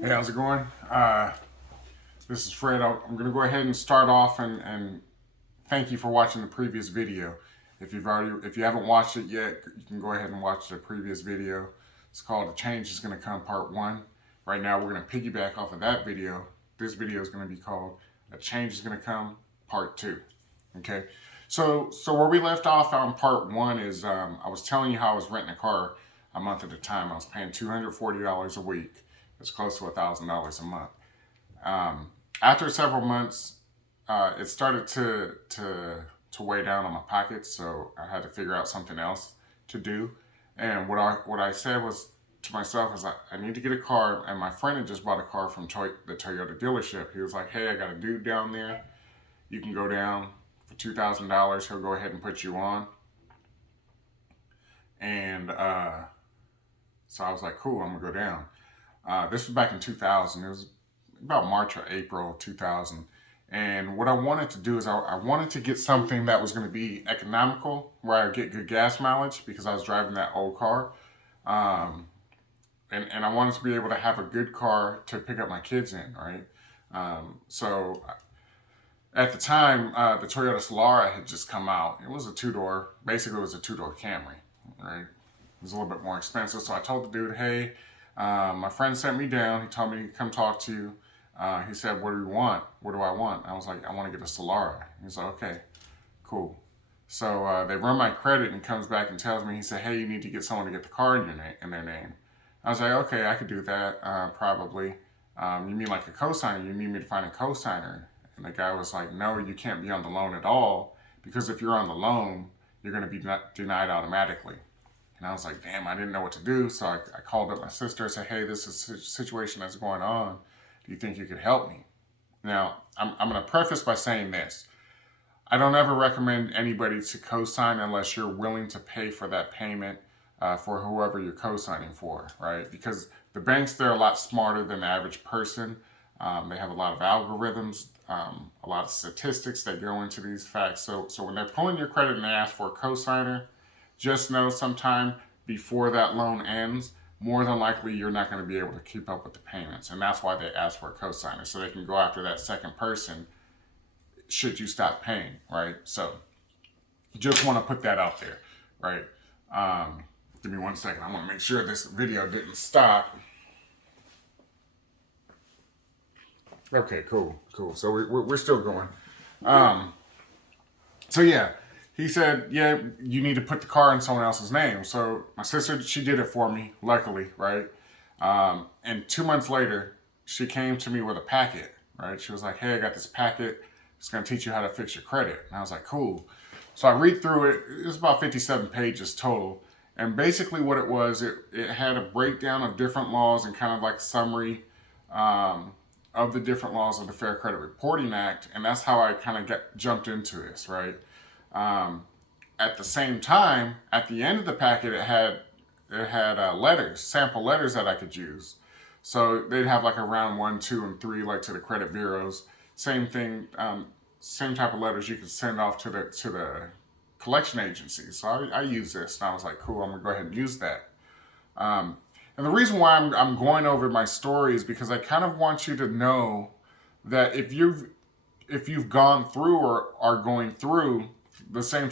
Hey, how's it going? This is Fred. I'm going to go ahead and start off and thank you for watching the previous video. If you haven't watched it yet, you can go ahead and watch the previous video. It's called "A Change Is Going to Come" Part 1. Right now, we're going to piggyback off of that video. This video is going to be called "A Change Is Going to Come" Part 2. Okay. So where we left off on Part 1 is I was telling you how I was renting a car a month at a time. I was paying $240 a week. It's close to $1,000 a month. After several months, it started to weigh down on my pockets, so I had to figure out something else to do. And what I said was to myself is I need to get a car. And my friend had just bought a car from the Toyota dealership. He was like, "Hey, I got a dude down there. You can go down for $2,000. He'll go ahead and put you on." And so I was like, "Cool, I'm gonna go down." This was back in 2000. It was about March or April 2000. And what I wanted to do is I wanted to get something that was going to be economical, where I get good gas mileage because I was driving that old car. And I wanted to be able to have a good car to pick up my kids in, right? So at the time, the Toyota Solara had just come out. It was a two-door, basically it was a two-door Camry, right? It was a little bit more expensive. So I told the dude, "Hey, my friend sent me down. He told me to come talk to you. He said, what do you want? What do I want?" I was like, "I want to get a Solara." He's like, "Okay, cool." So they run my credit and comes back and tells me, he said, "Hey, you need to get someone to get the car in their name." I was like, "Okay, I could do that, probably. You mean like a cosigner? You need me to find a cosigner?" And the guy was like, "No, you can't be on the loan at all, because if you're on the loan, you're going to be denied automatically." And I was like, "Damn, I didn't know what to do." So I called up my sister and said, "Hey, this is a situation that's going on. Do you think you could help me?" Now, I'm going to preface by saying this. I don't ever recommend anybody to co-sign unless you're willing to pay for that payment for whoever you're co-signing for, right? Because the banks, they're a lot smarter than the average person. They have a lot of algorithms, a lot of statistics that go into these facts. So when they're pulling your credit and they ask for a co-signer, just know sometime before that loan ends, more than likely you're not going to be able to keep up with the payments. And that's why they ask for a cosigner, so they can go after that second person should you stop paying, right? So just want to put that out there, right? Give me 1 second. I want to make sure this video didn't stop. Okay, cool. So we're still going. So yeah. He said, "Yeah, you need to put the car in someone else's name." So my sister, she did it for me, luckily, right? And 2 months later, she came to me with a packet, right? She was like, "Hey, I got this packet. It's going to teach you how to fix your credit." And I was like, "Cool." So I read through it. It was about 57 pages total. And basically what it was, it had a breakdown of different laws and kind of like summary of the different laws of the Fair Credit Reporting Act. And that's how I kind of jumped into this, right? At the same time, at the end of the packet, it had letters, sample letters that I could use. So they'd have like a round 1, 2, and 3, like to the credit bureaus. Same thing, same type of letters you could send off to the collection agencies. So I use this, and I was like, "Cool, I'm gonna go ahead and use that." And the reason why I'm going over my story is because I kind of want you to know that if you've gone through or are going through the same